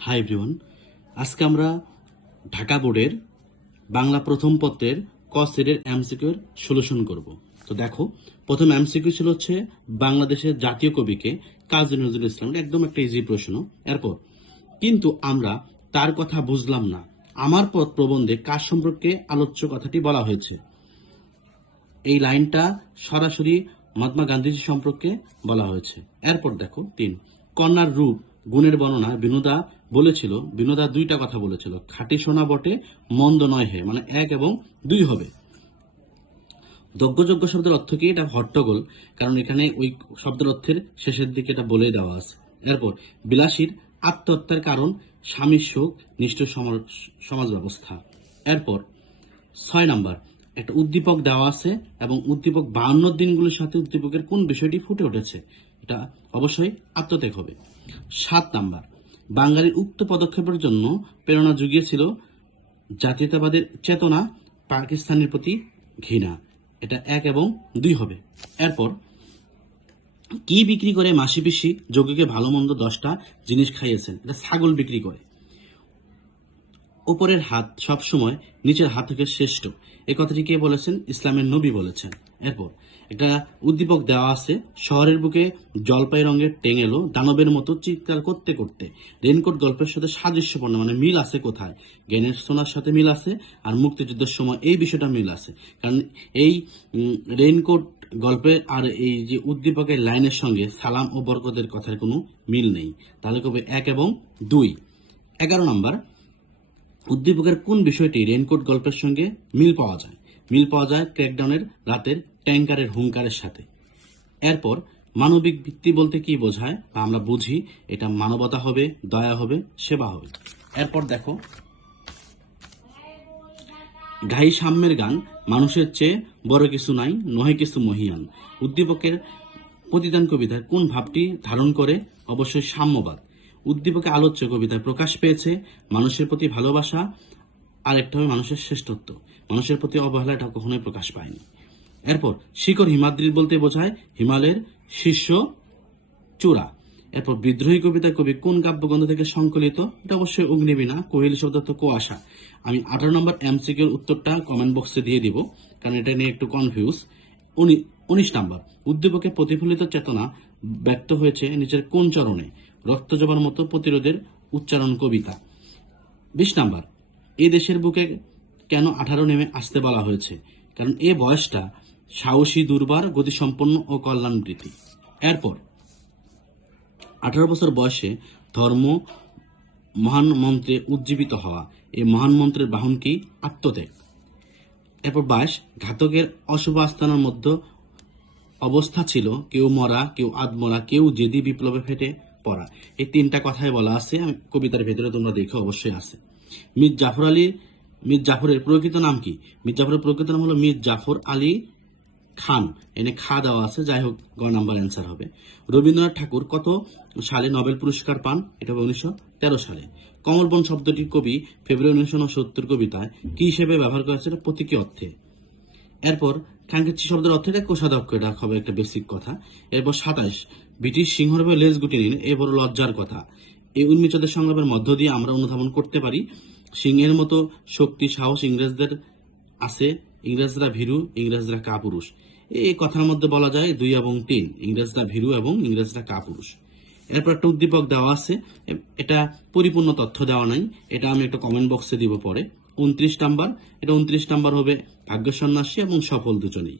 Hi everyone আজকে আমরা ঢাকা বোর্ডের বাংলা প্রথম পত্রের ক সেটের এমসিকিউর সলিউশন করব। তো দেখো, প্রথম এমসিকিউ ছিল হচ্ছে বাংলাদেশের জাতীয় কবিকে কাজী নজরুল ইসলাম একদম একটা ইজি প্রশ্ন। এরপর, কিন্তু আমরা তার কথা বুঝলাম না। আমার পথ প্রবন্ধে কার সম্পর্কে আলোচ্য কথাটি বলা হয়েছে। এই লাইনটা সরাসরি মহাত্মা গান্ধীজি সম্পর্কে বলা হয়েছে। এরপর দেখো, তিন, কন্যার রূপ গুণের বর্ণনা বিনোদা বলেছিল, বিনোদা দুইটা কথা বলেছিল, খাটি সোনা বটে, মন্দ নয় হে মানে এক এবং দুই হবে। দজ্ঞযোগ্য শব্দের অর্থ কি? এটা হট্টগোল, কারণ এখানে ওই শব্দের অর্থের শেষের দিকে এটা বলে দেওয়া আছে। এরপর, বিলাসীর আত্মহত্যার কারণ, স্বামীর শোক সমাজ সমাজ ব্যবস্থা। এরপর, ছয় নাম্বার, একটা উদ্দীপক দেওয়া আছে এবং উদ্দীপক বাহান্ন দিনগুলোর সাথে উদ্দীপকের কোন বিষয়টি ফুটে উঠেছে? এটা অবশ্যই আত্মত্যাগ হবে। সাত নাম্বার, বাঙালির উক্ত পদক্ষেপের জন্য প্রেরণা জুগিয়েছিল জাতীয়তাবাদের চেতনা পাকিস্তানের প্রতি ঘৃণা। এটা এক এবং দুই হবে। এরপর, কি বিক্রি করে মাসি পিসি যোগীকে ভালো মন্দ দশটা জিনিস খাইয়েছেন? এটা ছাগল বিক্রি করে। উপরের হাত সবসময়, নিচের হাত থেকে শ্রেষ্ঠ। এই কথাটি কে বলেছেন? ইসলামের নবী বলেছেন। এরপর একটা উদ্দীপক দেওয়া আছে শহরের বুকে জলপাই রঙের টেঙেলো দানবের মতো চিৎকার করতে করতে। রেনকোট গল্পের সাথে সাদৃশ্যপূর্ণ মানে মিল আছে কোথায়? জ্ঞানের সোনার সাথে মিল আছে আর মুক্তিযুদ্ধের সময় এই বিষয়টা মিল আছে। কারণ এই উম, রেইনকোট গল্পের আর এই যে উদ্দীপকের লাইনের সঙ্গে সালাম ও বরকতের কথার কোনো মিল নেই। তাহলে কবে? এক এবং দুই। এগারো নম্বর। উদ্দীপকের কোন বিষয়টি রেনকোট গল্পের সঙ্গে মিল পাওয়া যায়? মিল পাওয়া যায় ক্র্যাকডাউনের রাতের ট্যাঙ্কারের হুঙ্কারের সাথে। এরপর মানবিক ভিত্তি বলতে কি বোঝায় আমরা বুঝি, এটা মানবতা হবে, দয়া হবে, সেবা হবে। এরপর দেখো, ঘাই সাম্যের গান, মানুষের চেয়ে বড় কিছু নাই, নহে কিছু মহিয়ান। উদ্দীপকের প্রতিদান কবিতার কোন ভাবটি ধারণ করে, অবশ্যই সাম্যবাদ। উদ্দীপকে আলোচ্য কবিতায় প্রকাশ পেয়েছে মানুষের প্রতি ভালোবাসা আর একটা হবে মানুষের শ্রেষ্ঠত্ব। মানুষের প্রতি অবহেলা এটা কখনোই প্রকাশ পায়নি। এরপর শিখর হিমাদ্রিদ বলতে বোঝায়, হিমালয়ের শীর্ষ চূড়া। এরপর বিদ্রোহী কবিতা কবি কোন কাব্যগ্রন্থ থেকে সংকলিত? এটা অবশ্যই অগ্নিবীণা, কোহেলি তো কুয়াশা। আমি আঠারো নম্বর এমসিকিউর উত্তরটা কমেন্ট বক্সে দিয়ে দিব, কারণ এটা নিয়ে একটু কনফিউজ উনিশ নাম্বার, উদ্দীপকে প্রতিফলিত চেতনা ব্যক্ত হয়েছে নিচের কোন চরণে? রক্ত জবার মতো প্রতিরোধের উচ্চারণ কবিতা। বিশ নাম্বার, এই দেশের বুকে কেন আঠারো নেমে আসতে বলা হয়েছে? কারণ এ বয়সটা সাহসী, দুর্বার, গতিসম্পন্ন ও কল্যাণবৃত্তি এরপর, আঠারো বছর বয়সে ধর্ম, মহান মন্ত্রে উজ্জীবিত হওয়া। এই মহান মন্ত্রের বাহন কি? আত্মত্যাগ। এরপর বাইশ, ঘাতকের অশুভ আস্থানার মধ্যে অবস্থা ছিল, কেউ মরা, কেউ আদমরা কেউ জেদি বিপ্লবে ফেটে পড়া। এই তিনটা কথাই বলা আছে কবিতার ভেতরে তোমরা দেখো অবশ্যই আছে। মীর জাফর আলী মীর জাফরের প্রকৃত নাম কি? জাফরের প্রকৃত নাম হলো মীর জাফর আলী খান। এনে খা দেওয়া আছে, যাই হোক, গ নাম্বার অ্যান্সার হবে। রবীন্দ্রনাথ ঠাকুর কত সালে নোবেল পুরস্কার পান? এটা হবে উনিশশো তেরো সালে। কমলবন শব্দটির কবি ফেব্রুয়ারি উনিশশো সত্তর কবিতায় কি হিসেবে ব্যবহার করা হয়েছে? এটা প্রতীকী অর্থে। এরপর খাঙ্কিচ্ছি শব্দের অর্থ এটা কোষাধ্যক্ষ, এটা হবে একটা বেসিক কথা। এরপর সাতাইশ, ব্রিটিশ সিংহরূপে লেজ গুটি নিন, এ বড় লজ্জার কথা। এই উন্মিচদের সংলাপের মধ্য দিয়ে আমরা অনুধাবন করতে পারি সিংহের মতো শক্তি, সাহস ইংরেজদের আছে। ইংরেজরা ভীরু, ইংরেজরা কাপুরুষ। এই কথার মধ্যে বলা যায় দুই এবং তিন। ইংরেজরা ভীরু এবং ইংরেজরা কাপুরুষ। এরপর একটা উদ্দীপক দেওয়া আছে। এটা পরিপূর্ণ তথ্য দেওয়া নাই। এটা আমি একটা কমেন্ট বক্সে দিব পরে। উনত্রিশ নাম্বার। এটা উনত্রিশ নাম্বার হবে ভাগ্য সন্ন্যাসী এবং সফল দুজনেই।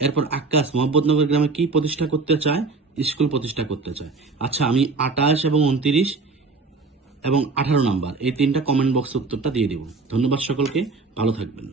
এরপর আকাশ মোহাম্মদনগর গ্রামে কি প্রতিষ্ঠা করতে চায়? স্কুল প্রতিষ্ঠা করতে চায়। আচ্ছা আমি আঠাশ এবং উনত্রিশ এবং আঠারো নাম্বার, এই তিনটা কমেন্ট বক্স উত্তরটা দিয়ে দেব। ধন্যবাদ সকলকে, ভালো থাকবেন।